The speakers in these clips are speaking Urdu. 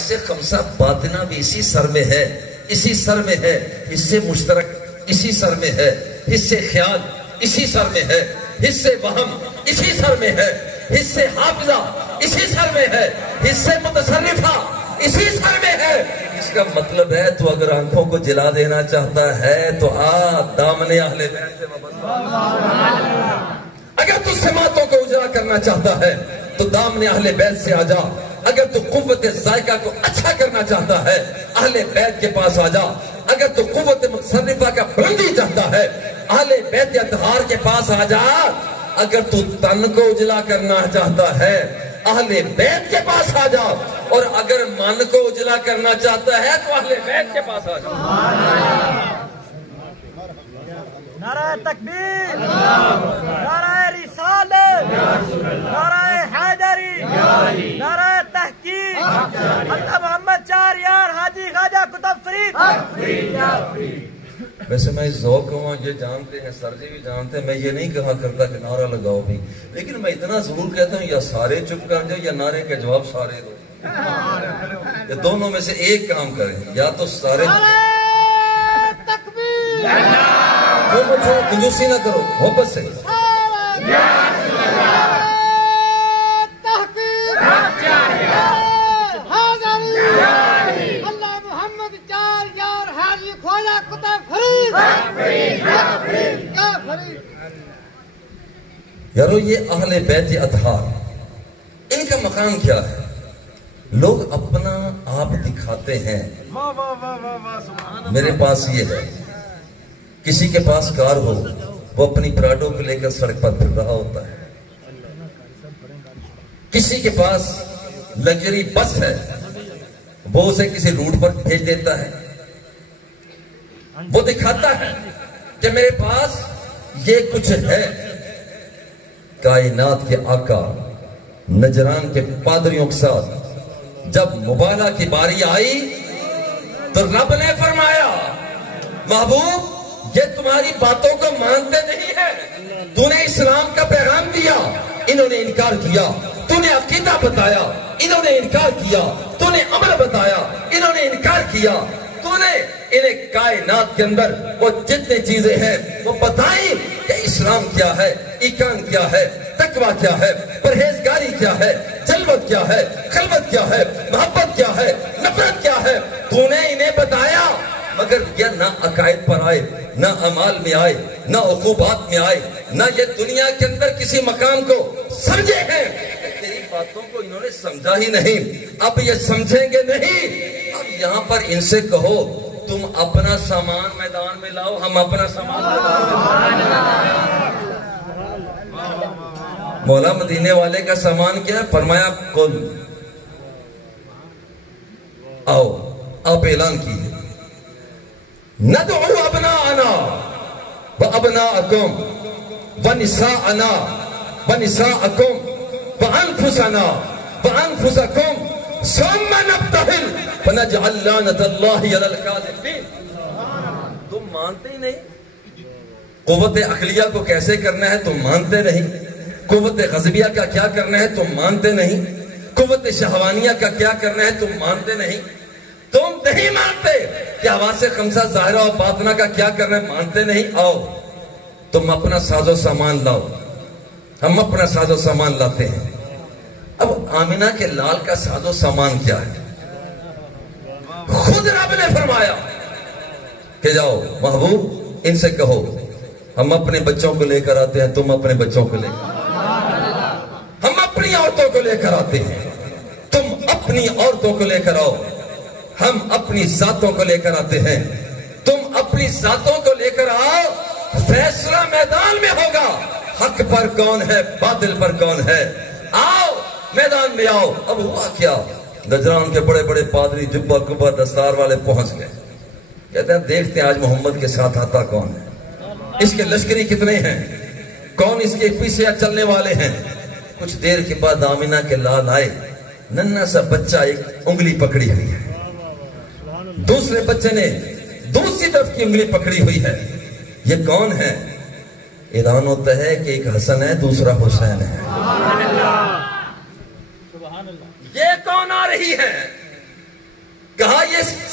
حواس خمسہ باطنہ بھی اسی سر میں ہے، اسی سر میں ہے، حصے مشترک اسی سر میں ہے، حصے خیال اسی سر میں ہے، حصے وہم اسی سر میں ہے، حصے حافظہ اسی سر میں ہے، حصے متصرفہ اسی سر میں ہے۔ اس کا مطلب ہے تو اگر آنکھوں کو جلا دینا چاہتا ہے تو دامن اہل بیت سے اگر تو سماعتوں کو اجرا کرنا چاہتا ہے تو دامن اہل بیت سے آ جا، اگر تو قوت ذائقہ کو اچھا کرنا چاہتا ہے اہل بیت کے پاس آ جا، اگر تو قوت متصرفہ کا بلندی چاہتا ہے اہل بیت اطہار کے پاس آ جا، اگر تو تن کو اجلا کرنا چاہتا ہے اہل بیت کے پاس آ جا، اور اگر من کو اجلا کرنا چاہتا ہے تو اہل بیت کے پاس آ جا۔ نعرہ تکبیر، نعرہ رسالت، نعرہ حیدری، نعرہ تحقیق، اللہ محمد چار یار حاجی خواجہ قطب فرید۔ ویسے میں اس ذوق ہوں، یہ جانتے ہیں، سر جی بھی جانتے ہیں، میں یہ نہیں کہا کرتا کہ نعرہ لگاؤ بھی، لیکن میں اتنا ضرور کہتا ہوں یا سارے چپ کر جاؤ یا نعرے کے جواب سارے دو، یہ دونوں میں سے ایک کام کریں، یا تو سارے کنجوسی نہ کرو، محبت سے یارو یہ اہل بیت اطہار، ان کا مقام کیا ہے؟ لوگ اپنا آپ دکھاتے ہیں، میرے پاس یہ ہے، کسی کے پاس کار ہو وہ اپنی پراڈو کو لے کر سڑک پر پھر رہا ہوتا ہے، کسی کے پاس لگژری بس ہے وہ اسے کسی روٹ پر بھیج دیتا ہے، وہ دکھاتا ہے کہ میرے پاس یہ کچھ ہے۔ کائنات کے آقا نجران کے پادریوں کے ساتھ جب مبالہ کی باری آئی تو رب نے فرمایا محبوب یہ تمہاری باتوں کو مانتے نہیں ہیں، تو نے اسلام کا پیغام دیا انہوں نے انکار کیا، تو نے عقیدہ بتایا انہوں نے انکار کیا، تو نے عمل بتایا انہوں نے انکار کیا، تو نے انہیں کائنات کے اندر وہ جتنے چیزیں ہیں وہ بتائیں کہ اسلام کیا ہے، ایمان کیا ہے، تقوی کیا ہے، پرہیزگاری کیا ہے، جلوت کیا ہے، خلوت کیا ہے، محبت کیا ہے، نفرت کیا ہے، تو نے انہیں بتایا، مگر یہ نہ عقائد پر آئے، نہ اعمال میں آئے، نہ عقوبات میں آئے، نہ یہ دنیا کے اندر کسی مقام کو سمجھے ہیں۔ تیری باتوں کو انہوں نے سمجھا ہی نہیں، اب یہ سمجھیں گے نہیں۔ اب یہاں پر ان سے کہو تم اپنا سامان میدان میں لاؤ، ہم اپنا سامان مولا مدینے والے کا سامان کیا ہے؟ فرمایا کل آؤ، آپ اعلان کیجئے ندعو ابناءنا وابناءکم ونساءنا ونساءکم وانفسنا وانفسکم ثم نبتہل فنجعل لعنت اللہ علی الکاذبین۔ تم مانتے ہی نہیں، قوت عقلیہ کو کیسے کرنا ہے تم مانتے نہیں، قوت غضبیہ کا کیا کرنا ہے تم مانتے نہیں، قوت شہوانیہ کا کیا کرنا ہے تم مانتے نہیں، تم نہیں مانتے کہ حواس خمسہ ظاہرہ اور باطنہ کا کیا کرنا ہے مانتے نہیں۔ آؤ تم اپنا ساز و سامان لاؤ، ہم اپنا ساز و سامان لاتے ہیں۔ اب آمنہ کے لال کا ساز و سامان کیا ہے؟ خود رب نے فرمایا کہ جاؤ محبوب ان سے کہو ہم اپنے بچوں کو لے کر آتے ہیں، تم اپنے بچوں کو لے کر، ہم اپنی عورتوں کو لے کر آتے ہیں، تم اپنی عورتوں کو لے کر آؤ، ہم اپنی ذاتوں کو لے کر آتے ہیں، تم اپنی ذاتوں کو لے کر آؤ، فیصلہ میدان میں ہوگا، حق پر کون ہے باطل پر کون ہے، آؤ میدان میں آؤ۔ اب ہوا کیا؟ نجران کے بڑے بڑے پادری جبہ کبہ دستار والے پہنچ گئے، کہتے ہیں دیکھتے ہیں آج محمد کے ساتھ آتا کون ہے، اس کے لشکری کتنے ہیں، کون اس کے پیچھے چلنے والے ہیں۔ کچھ دیر کے بعد آمنہ کے لال آئے، ننھا سا بچہ ایک انگلی پکڑی ہوئی ہے، دوسرے بچے نے دوسری طرف کی انگلی پکڑی ہوئی ہے، یہ کون ہے؟ اعلان ہوتا ہے کہ ایک حسن ہے دوسرا حسین ہے۔ یہ کون آ رہی ہے؟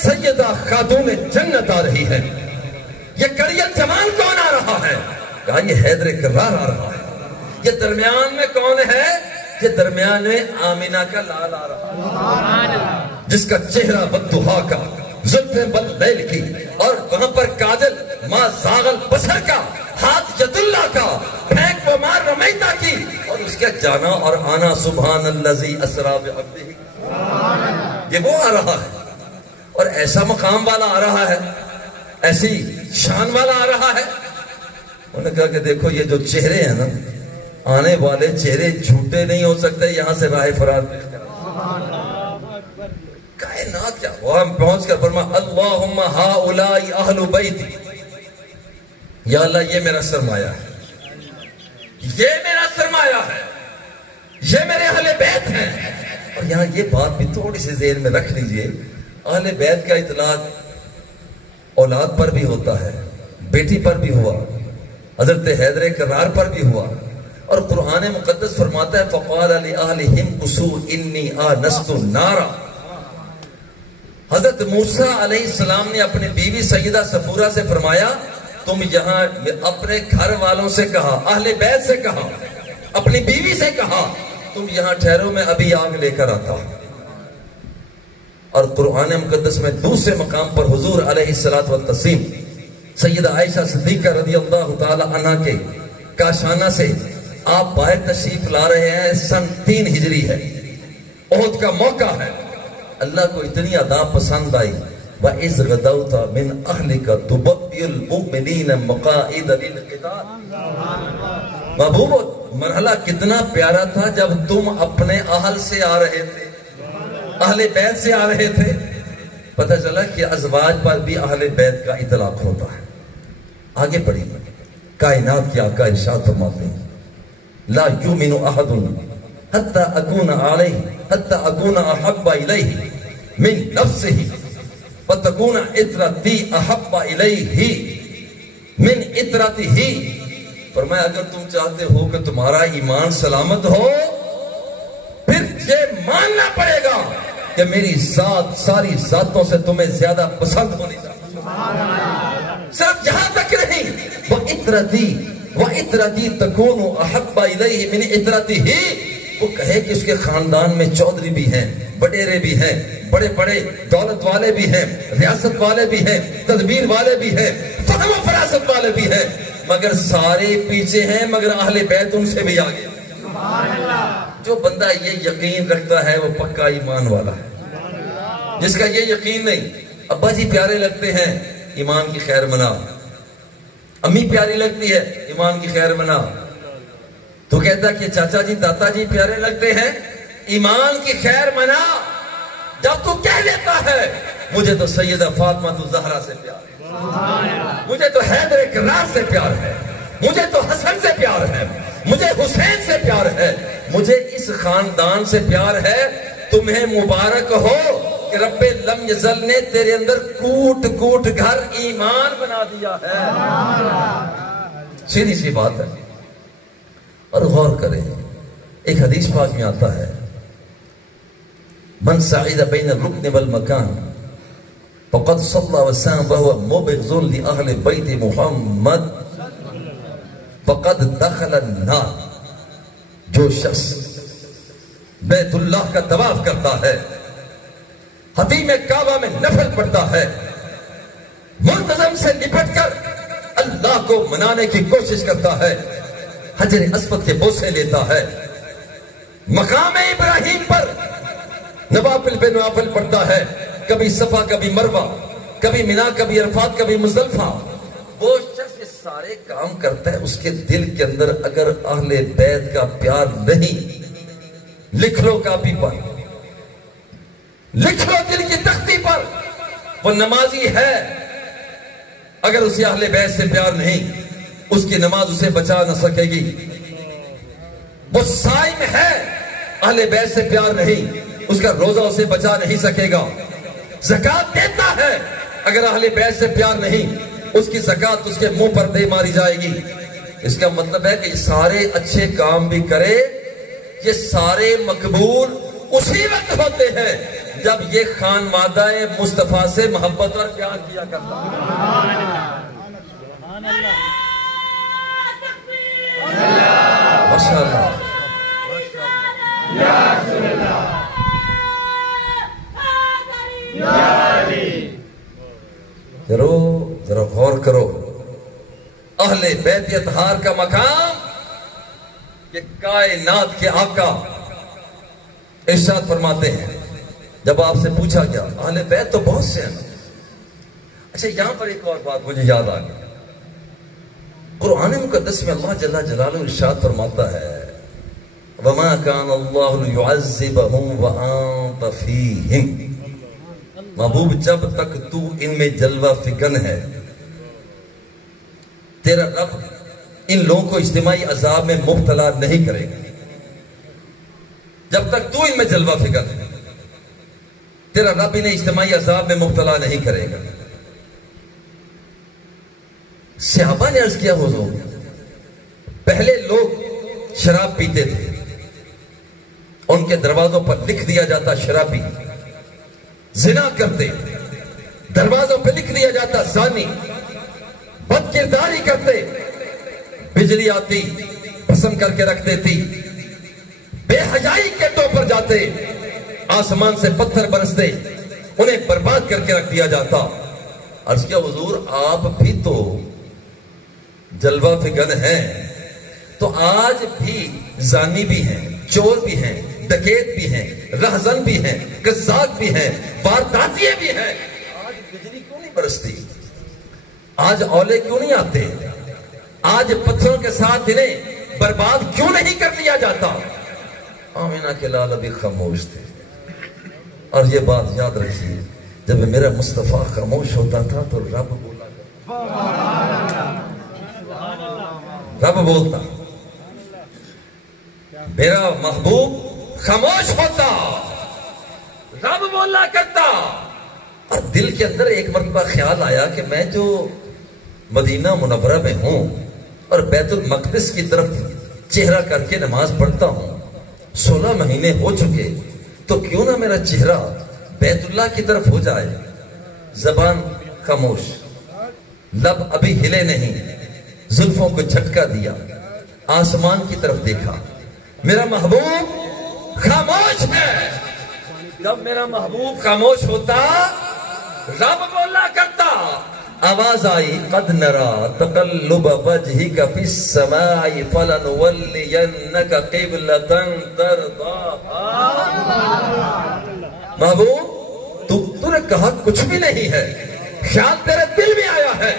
سیدہ خاتون جنت آ رہی ہے. یہ کڑیل جوان کون آ رہا ہے؟ کہا یہ حیدر کرار آ رہا ہے. یہ درمیان میں کون ہے؟ یہ درمیان میں آمینہ کا لال آ رہا ہے، جس کا چہرہ بددہا کا، زلفیں باللیل کی، اور وہاں پر کاجل ما زاغل بصر کا، ہاتھ ید اللہ کا، پھینک و مار رمیتا کی، اور اس کے جانا اور آنا سبحان اللذی اسرا بعبدہ. یہ وہ آ رہا ہے، اور ایسا مقام والا آ رہا ہے، ایسی شان والا آ رہا ہے. انہوں نے کہا کہ دیکھو یہ جو چہرے ہیں نا، آنے والے چہرے جھوٹے نہیں ہو سکتے. یہاں سے راہ فرار کائنات کیا. وہاں پہنچ کر فرمایا اللہم ہاؤلائی اہل بیتی، یا اللہ یہ میرا سرمایہ ہے، یہ میرا سرمایہ ہے، یہ میرے اہل بیت ہیں. اور یہاں یہ بات بھی تھوڑی سی ذہن میں رکھ لیجئے، اہل بیت کا اطلاق اولاد پر بھی ہوتا ہے، بیٹی پر بھی ہوا، حضرت حیدر کرار پر بھی ہوا. اور قرآن مقدس فرماتا ہے فقال لأہلہم قصوا انی آنست نارا. حضرت موسیٰ علیہ السلام نے اپنی بیوی سیدہ صفورہ سے فرمایا تم یہاں اپنے گھر والوں سے کہا، اہل بیت سے کہا، اپنی بیوی سے کہا تم یہاں ٹھہرو، میں ابھی آگ لے کر آتا. اور قرآن مقدس میں دوسرے مقام پر حضور علیہ الصلوۃ والتسلیم سیدہ عائشہ صدیقہ رضی اللہ تعالی عنہ کے کاشانہ سے آپ باہر تشریف لا رہے ہیں. سن 3 ہجری ہے، احد کا موقع ہے. اللہ کو اتنی ادا پسند آئی وَإِذْ غَدَوْتَ مِنْ أَهْلِكَ تُبَوِّئُ الْمُؤْمِنِينَ مَقَاعِدَ لِلْقِتَالِ. محبوب مرحلہ کتنا پیارا تھا جب تم اپنے اہل سے آ رہے تھے، اہل بیت سے آ رہے تھے. پتہ چلا کہ ازواج پر بھی اہل بیت کا اطلاق ہوتا ہے. آگے بڑھی کائنات کے آقا ارشاد فرماتے ہیں لا یؤمن احد حتی اکون علیہ حتی اکون احب الیہ من نفسہ وتکون عطرتی احب الیہ من عطرتہ. فرمایا اگر تم چاہتے ہو کہ تمہارا ایمان سلامت ہو پھر یہ ماننا پڑے گا کہ میری ذات ساری ذاتوں سے تمہیں زیادہ پسند ہونی چاہیے. صرف جہاں تک نہیں وَعِطْرَتِي تَكُونُ أَحَبَّ إِلَيْهِ مِنْ عِطْرَتِهِ. وہ کہے کہ اس کے خاندان میں چودھری بھی ہیں، وڈیرے بھی ہیں، بڑے بڑے دولت والے بھی ہیں، ریاست والے بھی ہیں، تدبیر والے بھی ہیں، فہم و فراست والے بھی ہیں، مگر سارے پیچھے ہیں، مگر اہل بیت ان سے بھی آگے. جو بندہ یہ یقین رکھتا ہے وہ پکا ایمان والا ہے. جس کا یہ یقین نہیں، ابا جی پیارے لگتے ہیں ایمان کی خیر منا، امی پیاری لگتی ہے ایمان کی خیر منا، تو کہتا کہ چاچا جی دادا جی پیارے لگتے ہیں ایمان کی خیر منا. جب تو کہہ لیتا ہے مجھے تو سیدہ فاطمہ الزہرا سے پیار ہے، مجھے تو حیدر کرار سے پیار ہے، مجھے تو حسن سے پیار ہے، مجھے حسین سے پیار ہے، مجھے اس خاندان سے پیار ہے، تمہیں مبارک ہو کہ رب لم یزل نے تیرے اندر کوٹ کوٹ گھر ایمان بنا دیا ہے. سیدھی سی بات ہے. اور غور کریں ایک حدیث پاک میں آتا ہے من سعید بین الرکن والمکان فقد صلی وسلم وهو مبغض لأہل بیت محمد فقد دخل النار. جو شخص بیت اللہ کا طواف کرتا ہے، حتیم کعبہ میں نفل پڑتا ہے، منتظم سے لپٹ کر اللہ کو منانے کی کوشش کرتا ہے، حجر اسود کے بوسے لیتا ہے، مقام ابراہیم پر نوافل پہ نوافل پڑھتا ہے، کبھی صفا کبھی مروہ، کبھی منا کبھی عرفات کبھی مزدلفہ، وہ شخص یہ سارے کام کرتا ہے، اس کے دل کے اندر اگر اہل بیت کا پیار نہیں، لکھ لو کاپی پر، لکھ لو دل کی تختی پر، وہ نمازی ہے اگر اسے اہل بیت سے پیار نہیں اس کی نماز اسے بچا نہ سکے گی. وہ صائم ہے اہل بیت سے پیار نہیں اس کا روزہ اسے بچا نہیں سکے گا. زکوٰۃ دیتا ہے اگر اہل بیت سے پیار نہیں اس کی زکوٰۃ اس کے منہ پر دے ماری جائے گی. اس کا مطلب ہے کہ یہ سارے اچھے کام بھی کرے، یہ سارے مقبول اسی وقت ہوتے ہیں جب یہ خانوادہ مصطفیٰ سے محبت اور پیار کیا کرتا. ماشاء اللہ. ذرا غور کرو. اہل بیت اطہار کا مقام کہ کائنات کے آقا ارشاد فرماتے ہیں جب آپ سے پوچھا گیا اہل بیت تو بہت سے ہیں. اچھا یہاں پر ایک اور بات مجھے یاد آ گئی. قرآن مقدس میں اللہ جل جلالہ ارشاد فرماتا ہے وَمَا كَانَ اللَّهُ لِيُعَذِّبَهُمْ وَأَنْتَ فِيهِمْ. محبوب جب تک تو ان میں جلوہ فکن ہے تیرا رب ان لوگوں کو اجتماعی عذاب میں مبتلا نہیں کرے گا. جب تک تو ان میں جلوہ فکن ہے تیرا رب انہیں اجتماعی عذاب میں مبتلا نہیں کرے گا. صحابہ نے عرض کیا حضور پہلے لوگ شراب پیتے تھے ان کے دروازوں پر لکھ دیا جاتا شرابی. زنا کرتے دروازوں پر لکھ دیا جاتا زانی. بد کرداری کرتے بجلی آتی پسند کر کے رکھ دیتی. بے حیائی کے طور پر جاتے آسمان سے پتھر برستے انہیں برباد کر کے رکھ دیا جاتا. عرض کیا حضور آپ بھی تو جلوہ فکن ہیں تو آج بھی زانی بھی ہیں چور بھی ہیں ڈکیت بھی ہیں رہزن بھی ہیں قزاق بھی ہیں وارداتیے بھی ہیں. آج بجلی کیوں نہیں برستی؟ آج اولے کیوں نہیں آتے؟ آج پتھروں کے ساتھ انہیں برباد کیوں نہیں کر دیا جاتا؟ آمینہ کے لال ابھی خاموش تھے. اور یہ بات یاد رکھیے جب میرا مصطفیٰ خاموش ہوتا تھا تو رب بولا رب بولتا. میرا محبوب خاموش ہوتا رب بولا کرتا. اور دل کے اندر ایک مرتبہ خیال آیا کہ میں جو مدینہ منورہ میں ہوں اور بیت المقدس کی طرف چہرہ کر کے نماز پڑھتا ہوں 16 مہینے ہو چکے تو کیوں نہ میرا چہرہ بیت اللہ کی طرف ہو جائے. زبان خاموش لب ابھی ہلے نہیں زلفوں کو جھٹکا دیا آسمان کی طرف دیکھا. میرا محبوب خاموش ہے. جب میرا محبوب خاموش ہوتا رب بولا کرتا. آواز آئی قد نرا تقلب وجهك في السماء فلنولينك قبلة ترضاها. محبوب تو نے کہا کچھ بھی نہیں ہے خیال تیرے دل میں آیا ہے.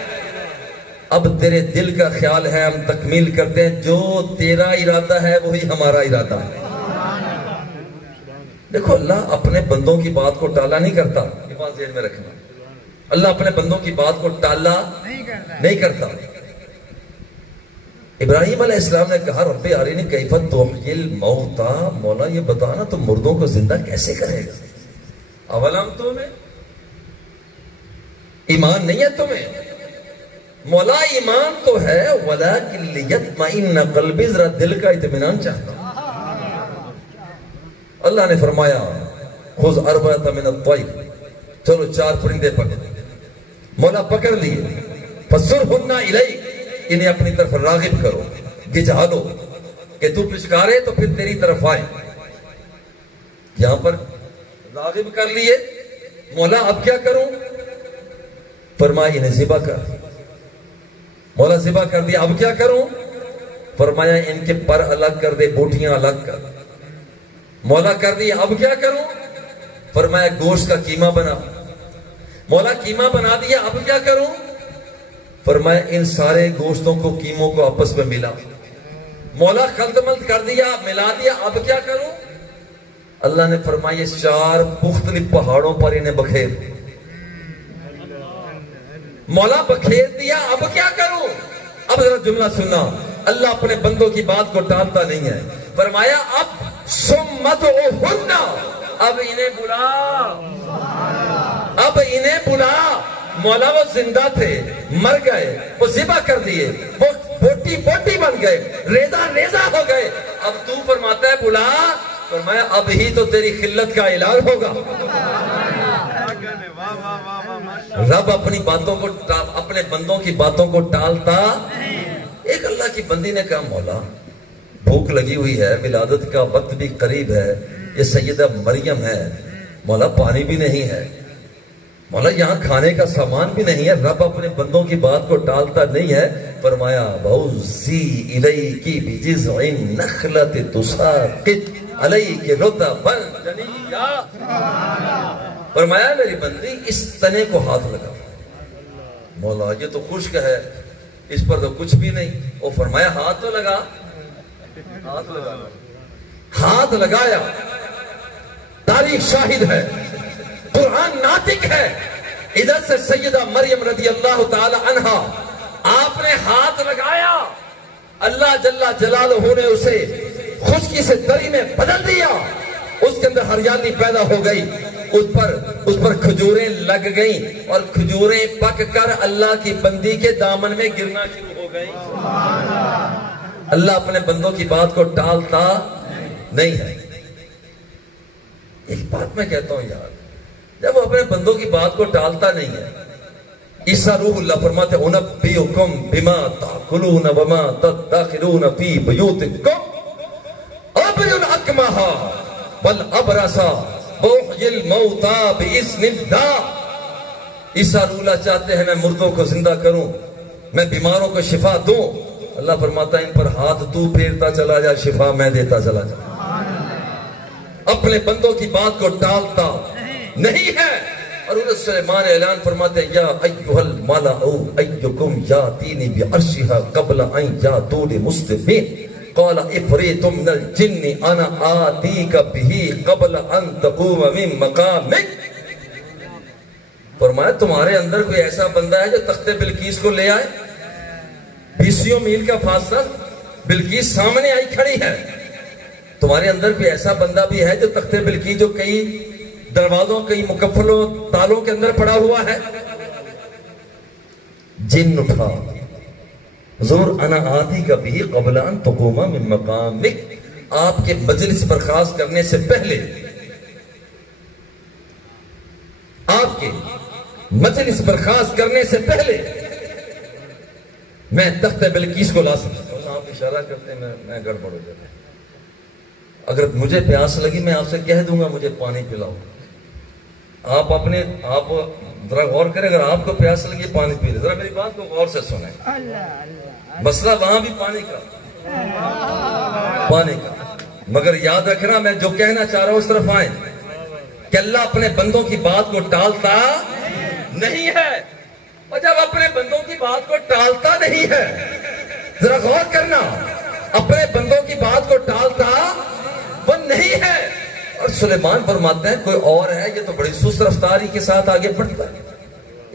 اب تیرے دل کا خیال ہے ہم تکمیل کرتے ہیں. جو تیرا ارادہ ہے وہی ہمارا ارادہ ہے. دیکھو اللہ اپنے بندوں کی بات کو ٹالا نہیں کرتا. یہ بات ذہن میں رکھنا. اللہ اپنے بندوں کی بات کو ٹالا نہیں کرتا. ابراہیم علیہ السلام نے کہا رب ارنی کیف تحیی الموتى. مولا یہ بتانا تم مردوں کو زندہ کیسے کرے گا. اولم تمہیں ایمان نہیں ہے تمہیں؟ مولا ایمان تو ہے ولیکن لیطمئن قلبی ذرا دل کا اطمینان چاہتا. اللہ نے فرمایا خذ اربعۃ من الطیر. چلو 4 پرندے پکڑ. مولا پکڑ لیے. فصرهن الیک. انہیں اپنی طرف راغب کرو گجھا دو کہ تو پچکارے تو پھر تیری طرف آئے. یہاں پر راغب کر لیے. مولا اب کیا کروں؟ فرمایا انہیں ذبح کر. مولا ذبح کر دیا. اب کیا کروں؟ فرمایا ان کے پر الگ کر دے بوٹیاں الگ کر. مولا کر دیا. اب کیا کروں؟ فرمایا گوشت کا قیمہ بنا. مولا قیمہ بنا دیا. اب کیا کروں؟ فرمایا ان سارے گوشتوں کو قیموں کو آپس میں ملا. مولا خلط ملط کر دیا ملا دیا. اب کیا کروں؟ اللہ نے فرمایا 4 مختلف پہاڑوں پر انہیں بکھیر. مولا بکھیر دیا. اب کیا کروں؟ اب ذرا جملہ سننا. اللہ اپنے بندوں کی بات کو ٹالتا نہیں ہے. فرمایا اب سمت اوہنہ. اب انہیں بلا. اب انہیں بلا. مولا وہ زندہ تھے مر گئے وہ ذبح کر دیے وہ بوٹی بوٹی بن گئے ریزہ ریزہ ہو گئے. اب تو فرماتا ہے بلا. فرمایا اب ہی تو تیری خلت کا اعلان ہوگا. رب اپنی باتوں کو اپنے بندوں کی باتوں کو ٹالتا ایک اللہ کی بندی نے کہا مولا بھوک لگی ہوئی ہے، ولادت کا وقت بھی قریب ہے، یہ سیدہ مریم ہے، مولا پانی بھی نہیں ہے، مولا یہاں کھانے کا سامان بھی نہیں ہے۔ رب اپنے بندوں کی بات کو ٹالتا نہیں ہے، فرمایا بَوْزِي إِلَيْكِ بِجِزْعِ النَّخْلَةِ تُسَاقِطْ عَلَيْكِ رُطَبًا جَنِيًّا، فرمایا میری بندی اس تنے کو ہاتھ لگا۔ مولا یہ تو خشک ہے، اس پر تو کچھ بھی نہیں۔ وہ فرمایا ہاتھ تو لگا، ہاتھ لگا، ہاتھ لگایا۔ تاریخ شاہد ہے، قرآن ناطق ہے۔ ادھر سے سیدہ مریم رضی اللہ تعالی عنہا آپ نے ہاتھ لگایا، اللہ جل جلالہ نے اسے خشکی سے تری میں بدل دیا، اس کے اندر ہریالی پیدا ہو گئی، اس پر کھجوریں لگ گئیں اور کھجوریں پک کر اللہ کی بندی کے دامن میں گرنا شروع ہو گئیں۔ اللہ اپنے بندوں کی بات کو ٹالتا نہیں ہے۔ ایک بات میں کہتا ہوں یار، جب وہ اپنے بندوں کی بات کو ٹالتا نہیں ہے، عیسیٰ روح اللہ فرماتے ہیں اُنَبِّئُكُمْ بِمَا تَأْكُلُونَ وَمَا تَدَّخِرُونَ فِي بُيُوتِكُمْ أَبْرِئُ الْأَكْمَحَ وَالْأَبْرَصَ وَأُحْيِي الْمَوْتَى بِإِذْنِ اللَّهِ۔ عیسیٰ روح اللہ چاہتے ہیں میں مردوں کو زندہ کروں، میں بیماروں کو شفا دوں۔ اللہ فرماتا ہے ان پر ہاتھ تو پھیرتا چلا جا، شفا میں دیتا چلا جا۔ اپنے بندوں کی بات کو ٹالتا نہیں ہے۔ اور حضرت سلیمان اعلان فرماتے ہیں یا ایھا الملأ ایکم یاتینی بعرشھا قبل ان یاتونی مسلمین قال عفریت من الجن انا آتیک بہ قبل ان تقوم من مقامک۔ فرمایا تمہارے اندر کوئی ایسا بندہ ہے جو تخت بلقیس کو لے آئے؟ 20 میل کا فاصلہ، بلقیس سامنے آئی کھڑی ہے، تمہارے اندر کوئی ایسا بندہ بھی ہے جو تخت بلقیس جو کئی دروازوں کئی مکفلوں تالوں کے اندر پڑا ہوا ہے؟ جن اٹھا حضور انا آتی کا بھی قبل ان تقوم من مقامک، آپ کے مجلس برخاست کرنے سے پہلے، آپ کے مجلس برخاست کرنے سے پہلے میں تخت بلقیس کو لا سکتا ہوں۔ آپ اشارہ کرتے ہیں میں گڑبڑ ہو جاتا ہے۔ اگر مجھے پیاس لگی میں آپ سے کہہ دوں گا مجھے پانی پلاؤ، آپ ذرا غور کریں، اگر آپ کو پیاس لگی پانی پی لیں، ذرا میری بات کو غور سے سنیں۔ مسئلہ وہاں بھی پانی کا، مگر یاد رکھنا میں جو کہنا چاہ رہا ہوں اس طرف آئیں کہ اللہ اپنے بندوں کی بات کو ٹالتا نہیں ہے، اور جب اپنے بندوں کی بات کو ٹالتا نہیں ہے، ذرا غور کرنا، اپنے بندوں کی بات کو ٹالتا وہ نہیں ہے۔ اور سلیمان فرماتے ہیں کوئی اور ہے، یہ تو بڑی سست رفتاری کے ساتھ آگے بڑھتا ہے۔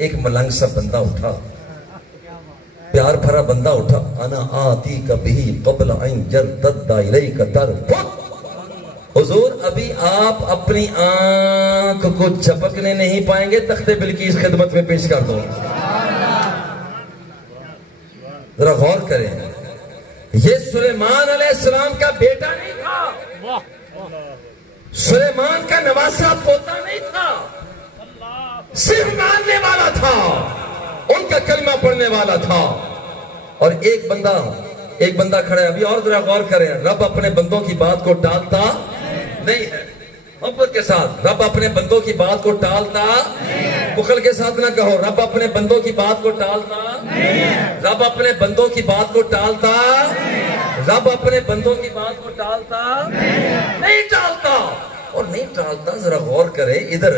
ایک ملنگ سا بندہ اٹھا، پیار بھرا بندہ اٹھا، انا آتی کا بھی قبل ان یرتد الیک طرفک۔ حضور ابھی آپ اپنی آنکھ کو جھپکنے نہیں پائیں گے، تخت بلقیس خدمت میں پیش کر دو۔ ذرا غور کریں، یہ سلیمان علیہ السلام کا بیٹا نہیں تھا، سلیمان کا نواسا پوتا نہیں تھا، صرف ماننے والا تھا، ان کا کلمہ پڑھنے والا تھا۔ اور ایک بندہ کھڑا ہے، ابھی اور ذرا غور کریں، رب اپنے بندوں کی بات کو ٹالتا نہیں ہے۔ محبت کے ساتھ، رب اپنے بندوں کی بات کو ٹالتا، بخل کے ساتھ نہ کہو، رب اپنے بندوں کی بات کو ٹالتا، رب اپنے بندوں کی بات کو ٹالتا، رب اپنے بندوں کی بات کو ٹالتا نہیں ٹالتا، اور نہیں ٹالتا۔ ذرا غور کرے، ادھر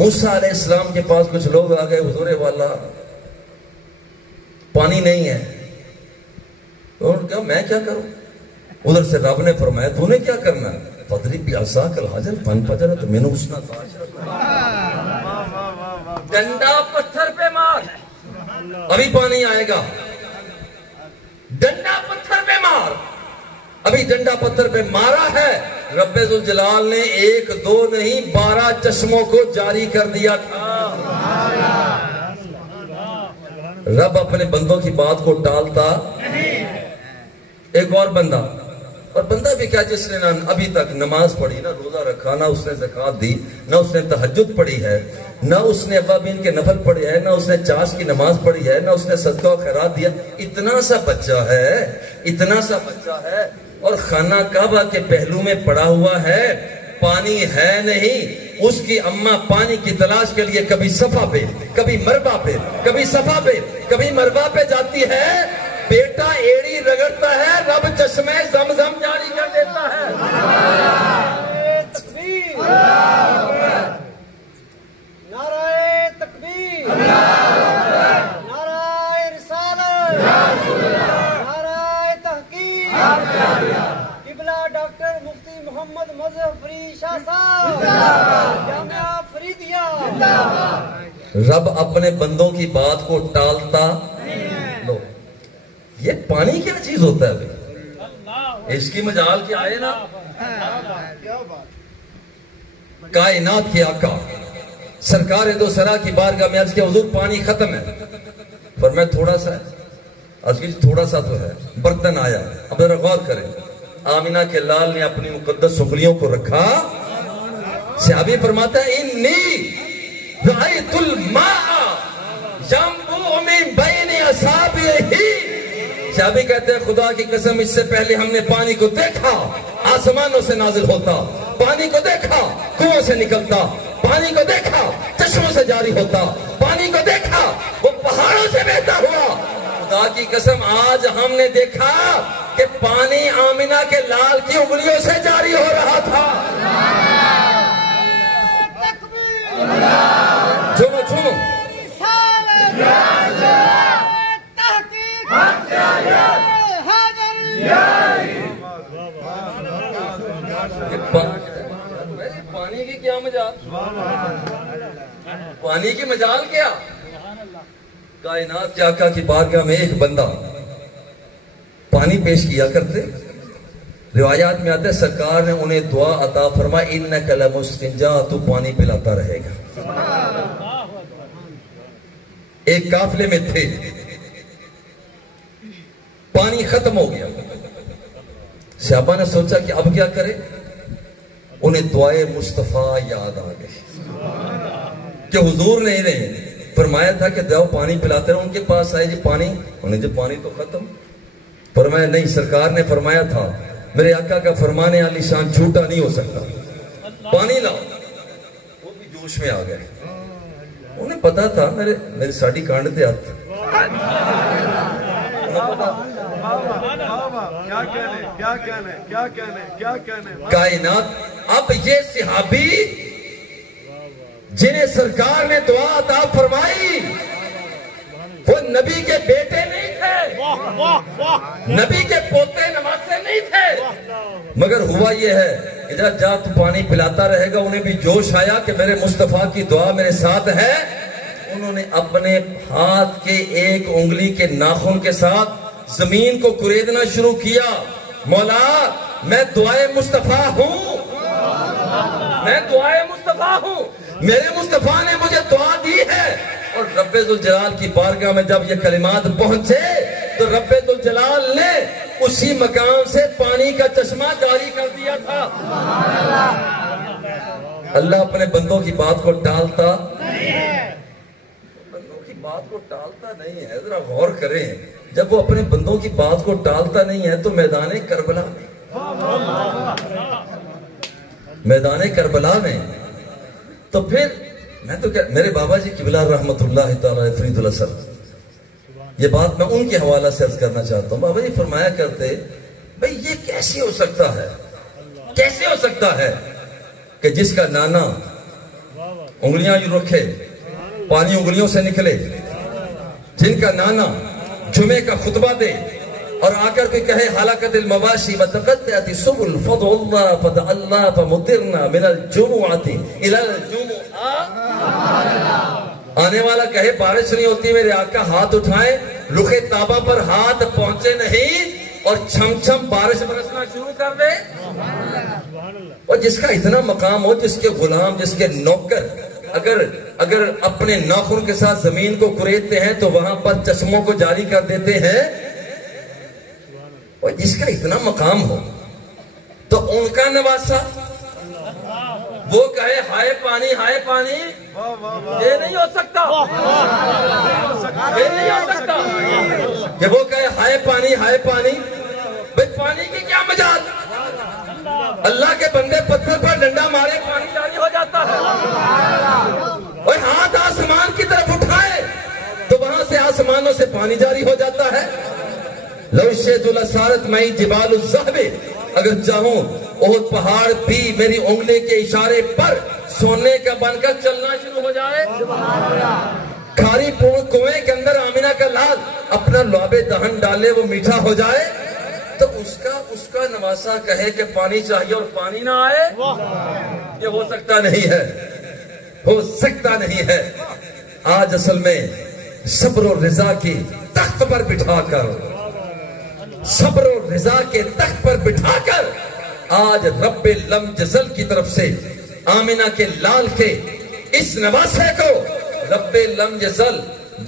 موسیٰ علیہ السلام کے پاس کچھ لوگ آ گئے، حضور والا پانی نہیں ہے، انہوں نے کہا میں کیا کروں؟ ادھر سے رب نے فرمایا تو نے کیا کرنا ہے؟ فَضْرِبْ بِعَصَاكَ الْحَجَرَ فَانْفَجَرَتْ مِنْهُ اثْنَتَا عَشْرَةَ، ڈنڈا پتھر پہ مار، ابھی پانی آئے گا۔ ڈنڈا پتھر پہ مار، ابھی ڈنڈا پتھر پہ مارا ہے، رب ذوالجلال نے 1 2 نہیں 12 چشموں کو جاری کر دیا تھا۔ رب اپنے بندوں کی بات کو ٹالتا۔ ایک اور بندہ اور بندہ بھی کیا جس نے نہ ابھی تک نماز پڑھی، نہ روزہ رکھا، نہ اس نے زکوٰۃ دی، نہ اس نے تہجد پڑھی ہے، نہ اس نے اوابین کے نفل پڑھے ہیں، نہ اس نے چاش کی نماز پڑھی ہے، نہ اس نے صدقہ و خیرات دیا، اتنا سا بچہ ہے اور خانہ کعبہ کے پہلو میں پڑا ہوا ہے، پانی ہے نہیں، اس کی اماں پانی کی تلاش کے لیے کبھی صفا پہ، کبھی مروا پہ، کبھی صفا پہ، کبھی مروا پہ جاتی ہے، بیٹا ایڑی رگڑتا ہے، رب چشمے زمزم جاری کر دیتا ہے۔ نعرہ تکبیر، نعرہ رسالت، نعرہ تحقیق، قبلہ ڈاکٹر مفتی محمد مظفری شاہ صاحب، جامعہ فریدیہ۔ رب اپنے بندوں کی بات کو ٹالتا لو، یہ پانی کیا چیز ہوتا ہے بھائی؟ اس کی مجال کیا آئے نا، کائنات کے آقا سرکار دو سرا کی بارگاہ میں عرض کیا حضور پانی ختم ہے، فرمایا تھوڑا سا ہے، عرض کی تھوڑا سا تو ہے، برتن آیا، اب ذرا غور کریں، آمینہ کے لال نے اپنی مقدس سفلیوں کو رکھا، صحابی فرماتا ہے انی رأیت الماء ینبوع من بین اصابعہ، صحابی کہتے ہیں خدا کی قسم اس سے پہلے ہم نے پانی کو دیکھا آسمانوں سے نازل ہوتا، پانی کو دیکھا کنویں سے نکلتا، پانی کو دیکھا چشموں سے جاری ہوتا، پانی کو دیکھا وہ پہاڑوں سے بہتا ہوا، خدا کی قسم آج ہم نے دیکھا کہ پانی آمینہ کے لال کی انگلیوں سے جاری ہو رہا تھا۔ جھومو جھومو، پانی کی کیا مجال، پانی کی مجال کیا، کائنات کے آقا کی بارگاہ میں ایک بندہ پانی پیش کیا کرتے، روایات میں آتا ہے سرکار نے انہیں دعا عطا فرمائی انک لمستنجا، تو پانی پلاتا رہے گا۔ ایک قافلے میں تھے، پانی ختم ہو گیا، صحابہ نے سوچا کہ اب کیا کرے، انہیں دعائے مصطفیٰ یاد آ گئی کہ حضور نے انہیں فرمایا تھا کہ جاؤ پانی پلاتے رہو، ان کے پاس آئے جی پانی، انہیں جو پانی تو ختم، فرمایا نہیں، سرکار نے فرمایا تھا میرے آقا کا فرمان عالی شان جھوٹا نہیں ہو سکتا، پانی لاؤ، وہ بھی جوش میں آ گئے، انہیں پتا تھا میرے ساڑھی کانڈ تے ہاتھ، کائنات، اب یہ صحابی جنہیں سرکار نے دعا عطا فرمائی وہ نبی کے بیٹے نہیں تھے، نبی کے پوتے نواسے نہیں تھے، مگر ہوا یہ ہے کہ جا تو پانی پلاتا رہے گا، انہیں بھی جوش آیا کہ میرے مصطفیٰ کی دعا میرے ساتھ ہے، انہوں نے اپنے ہاتھ کے ایک انگلی کے ناخن کے ساتھ زمین کو کریدنا شروع کیا، مولا میں دعائے مصطفیٰ ہوں، میں دعائے مصطفیٰ ہوں، میرے مصطفیٰ نے مجھے دعا دی ہے، اور رب ذوالجلال کی بارگاہ میں جب یہ کلمات پہنچے تو رب ذوالجلال نے اسی مقام سے پانی کا چشمہ جاری کر دیا تھا۔ اللہ اپنے بندوں کی بات کو ٹالتا نہیں ہے، بندوں کی بات کو ٹالتا نہیں ہے، ذرا غور کریں، جب وہ اپنے بندوں کی بات کو ٹالتا نہیں ہے تو میدان کربلا میں تو پھر میں تو میرے بابا جی قبلہ رحمت اللہ تعالی فرید الاسر، یہ بات میں ان کے حوالہ سے عرض کرنا چاہتا ہوں، بابا جی فرمایا کرتے بھئی یہ کیسے ہو سکتا ہے، کیسے ہو سکتا ہے کہ جس کا نانا انگلیاں یوں رکھے پانی انگلیوں سے نکلے، جن کا نانا جمعے کا خطبہ دے اور آ کر کے کہے حلقت المواشی وتقطعت السبل فدع اللہ فدع اللہ فمطرنا من الجمعۃ الى الجمعہ، آنے والا کہے بارش نہیں ہوتی میرے آقا ہاتھ اٹھائیں، رخ طابہ پر ہاتھ پہنچے نہیں اور چھم چھم بارش برسنا شروع کر دے، اور جس کا اتنا مقام ہو، جس کے غلام، جس کے نوکر اگر اپنے ناخن کے ساتھ زمین کو کریدتے ہیں تو وہاں پر چشموں کو جاری کر دیتے ہیں، اور جس کا اتنا مقام ہو تو ان کا نواسا وہ کہے ہائے پانی یہ نہیں ہو سکتا، یہ نہیں ہو سکتا کہ وہ کہے ہائے پانی بھئی پانی کی کیا مجال؟ اللہ کے بندے پتھر پر ڈنڈا مارے پانی جاری ہو جاتا ہے، اور ہاتھ آسمان کی طرف اٹھائے تو وہاں سے آسمانوں سے پانی جاری ہو جاتا ہے۔ لو شئت لصارت معی جبال الذہب، اگر چاہوں احد پہاڑ بھی میری انگلی کے اشارے پر سونے کا بن کر چلنا شروع ہو جائے۔ کھاری کنویں کے اندر آمینہ کا لال اپنا لعاب دہن ڈالے وہ میٹھا ہو جائے، تو اس کا نواسا کہے کہ پانی چاہیے اور پانی نہ آئے، یہ ہو سکتا نہیں ہے، ہو سکتا نہیں ہے۔ آج اصل میں صبر و رضا کی تخت پر بٹھا کر، صبر و رضا کے تخت پر بٹھا کر آج رب لم جزل کی طرف سے آمینہ کے لال کے اس نواسے کو رب لم جزل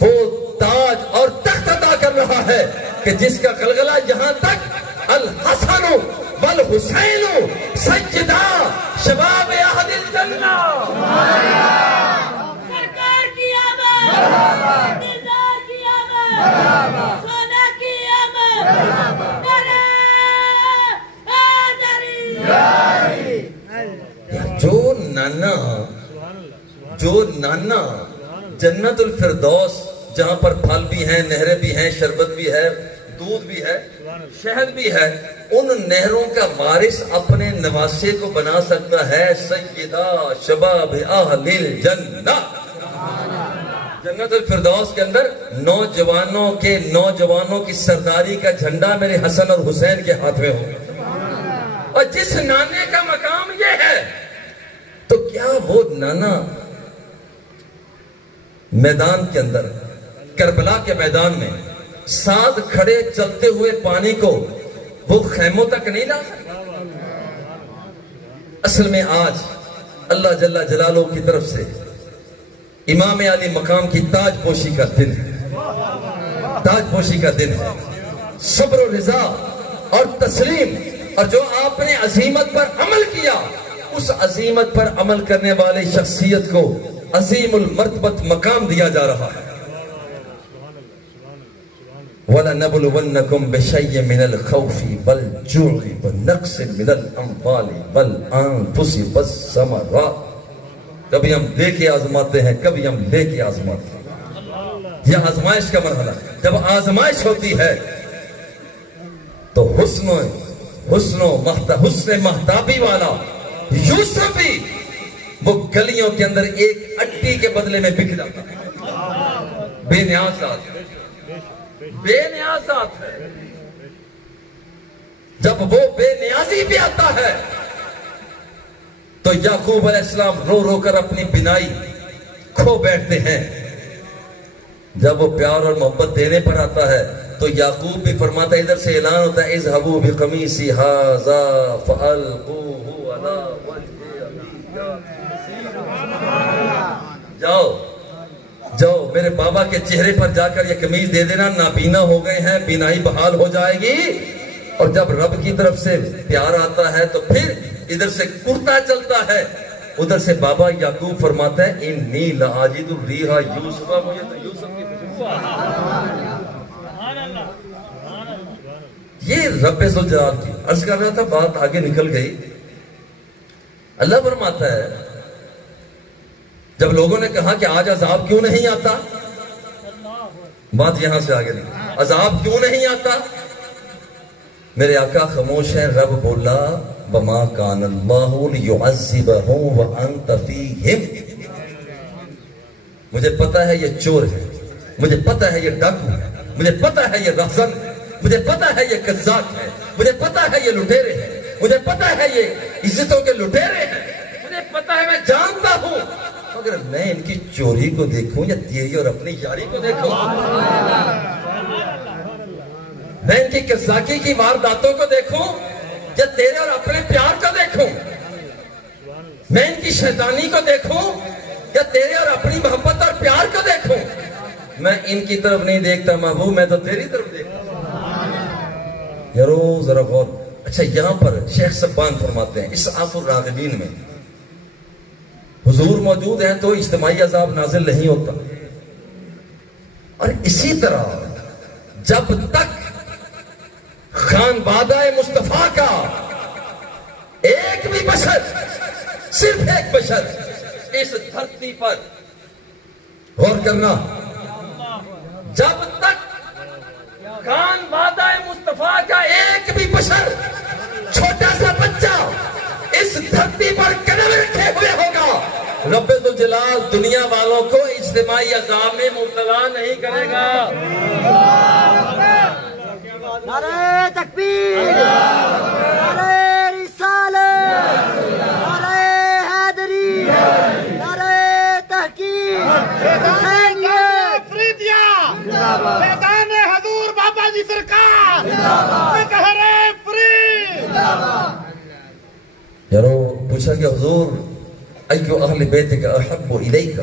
وہ تاج اور تخت عطا کر رہا ہے کہ جس کا غلغلہ یہاں تک الحسن والحسین سجدہ شباب اہل الجنہ، سرکار کی آمد، دلدار کی آمد، سونا کی آمد، نعرہ حیدری۔ جو نانا جنت الفردوس جہاں پر پھل بھی ہیں، نہریں بھی ہیں، شربت بھی ہے، دودھ بھی ہے، شہد بھی ہے، ان نہروں کا وارث اپنے نواسے کو بنا سکتا ہے سیدہ شباب اہل الجنہ۔ جنت الفردوس کے اندر نوجوانوں کی سرداری کا جھنڈا میرے حسن اور حسین کے ہاتھ میں ہوگا، اور جس نانے کا مقام یہ ہے تو کیا وہ نانا میدان کے اندر، کربلا کے میدان میں ساتھ کھڑے چلتے ہوئے پانی کو وہ خیموں تک نہیں لا سکتا؟ اصل میں آج اللہ جل جلالہ کی طرف سے امام علی مقام کی تاج پوشی کا دن ہے، تاج پوشی کا دن ہے۔ صبر و رضا اور تسلیم، اور جو آپ نے عظیمت پر عمل کیا، اس عظیمت پر عمل کرنے والے شخصیت کو عظیم المرتبت مقام دیا جا رہا ہے۔ وَلَنَبْلُوَنَّكُمْ بِشَيْءٍ مِّنَ الْخَوْفِ وَالْجُوعِ وَنَقْصٍ مِّنَ الْأَمْوَالِ وَالْأَنفُسِ وَالثَّمَرَاتِ، کبھی ہم دے کے آزماتے ہیں، کبھی ہم لے کے آزماتے ہیں۔ یہ آزمائش کا مرحلہ، جب آزمائش ہوتی ہے تو حسن مہتابی والا یوسف بھی وہ گلیوں کے اندر ایک اٹی کے بدلے میں بک جاتا ہے، بے نیاز ذات ہے۔ جب وہ بے نیازی بھی آتا ہے تو یعقوب علیہ السلام رو رو کر اپنی بینائی کھو بیٹھتے ہیں۔ جب وہ پیار اور محبت دینے پر آتا ہے تو یعقوب بھی فرماتا ہے، ادھر سے اعلان ہوتا ہے، اذهبوا بقمیصی ھذا فالقوه علی وجه ابی، جاؤ میرے بابا کے چہرے پر جا کر یہ قمیض دے دینا، نابینا ہو گئے ہیں، بینائی بحال ہو جائے گی۔ اور جب رب کی طرف سے پیار آتا ہے تو پھر ادھر سے کرتا چلتا ہے، ادھر سے بابا یعقوب فرماتا ہے انی لآجد الریح یوسف، مجھے تو یوسف کی خوشبو یہ رب ذوالجلال کی عرض کر رہا تھا، بات آگے نکل گئی۔ اللہ فرماتا ہے جب لوگوں نے کہا کہ آج عذاب کیوں نہیں آتا، بات یہاں سے آگے نہیں، عذاب کیوں نہیں آتا، میرے آقا خاموش ہیں۔ رب بولا وَمَا كَانَ اللَّهُ لِيُعَذِّبَهُمْ وَأَنْتَ فِيهِمْ، مجھے پتا ہے یہ چور ہے، مجھے پتا ہے یہ ڈاکو ہے، مجھے پتا ہے یہ رہزن ہے، مجھے پتا ہے یہ قذاق ہے، مجھے پتا ہے یہ لٹیرے ہیں، مجھے پتا ہے یہ عزتوں کے لٹیرے ہیں، مجھے پتا ہے، میں جانتا ہوں، مگر میں ان کی چوری کو دیکھوں یا تیری اور اپنی یاری کو دیکھوں، میں ان کی قذاقی کی وارداتوں کو دیکھوں یا تیرے اور اپنے پیار کو دیکھوں، میں ان کی شیطانی کو دیکھوں یا تیرے اور اپنی محبت اور پیار کو دیکھوں، میں ان کی طرف نہیں دیکھتا محبوب، میں تو تیری طرف دیکھتا۔ یارو ذرا غور، اچھا یہاں پر شیخ سبان فرماتے ہیں اس آخر راغبین میں حضور موجود ہیں تو اجتماعی عذاب نازل نہیں ہوتا، اور اسی طرح جب تک خانوادہ مصطفیٰ کا ایک بھی بشر، صرف ایک بشر اس دھرتی پر، غور کرنا، جب تک خانوادہ مصطفیٰ کا ایک بھی بشر، چھوٹا سا بچہ اس دھرتی پر قدم رکھے ہوئے ہوگا، رب ذوالجلال دنیا والوں کو اجتماعی عذاب میں مبتلا نہیں کرے گا۔ نعرہ تکبیر، نعرہ رسالت، نعرہ حیدری، نعرہ تحقیق، فیضان حضور بابا جی سرکار، قہر فرید۔ یارو پوچھا کہ حضور ایو اہل بیت کا احب الیک،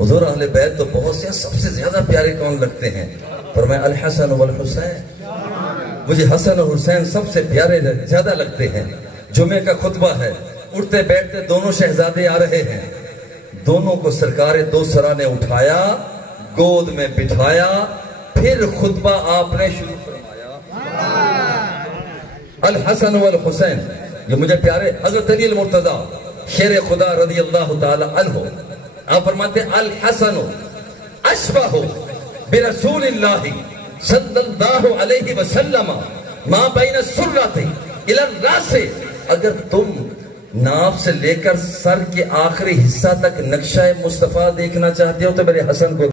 حضور اہل بیت تو بہت سے، سب سے زیادہ پیارے کون لگتے ہیں؟ فرمایا الحسن والحسین، مجھے حسن اور حسین سب سے پیارے زیادہ لگتے ہیں۔ جمعے کا خطبہ ہے، اٹھتے بیٹھتے دونوں شہزادے آ رہے ہیں، دونوں کو سرکار دو سرا نے اٹھایا، گود میں بٹھایا، پھر خطبہ آپ نے شروع فرمایا۔ الحسن والحسین، یہ مجھے پیارے، حضرت علی المرتضی شیر خدا رضی اللہ تعالی عنہ، آپ فرماتے ہیں الحسن اشبہ برسول اللہ صلی اللہ علیہ وسلم ما بین السرۃ الی الراس۔ اگر تم ناف سے لے کر سر کے آخری حصہ تک نقشہ مصطفیٰ دیکھنا چاہتے ہو تو میرے حسن کو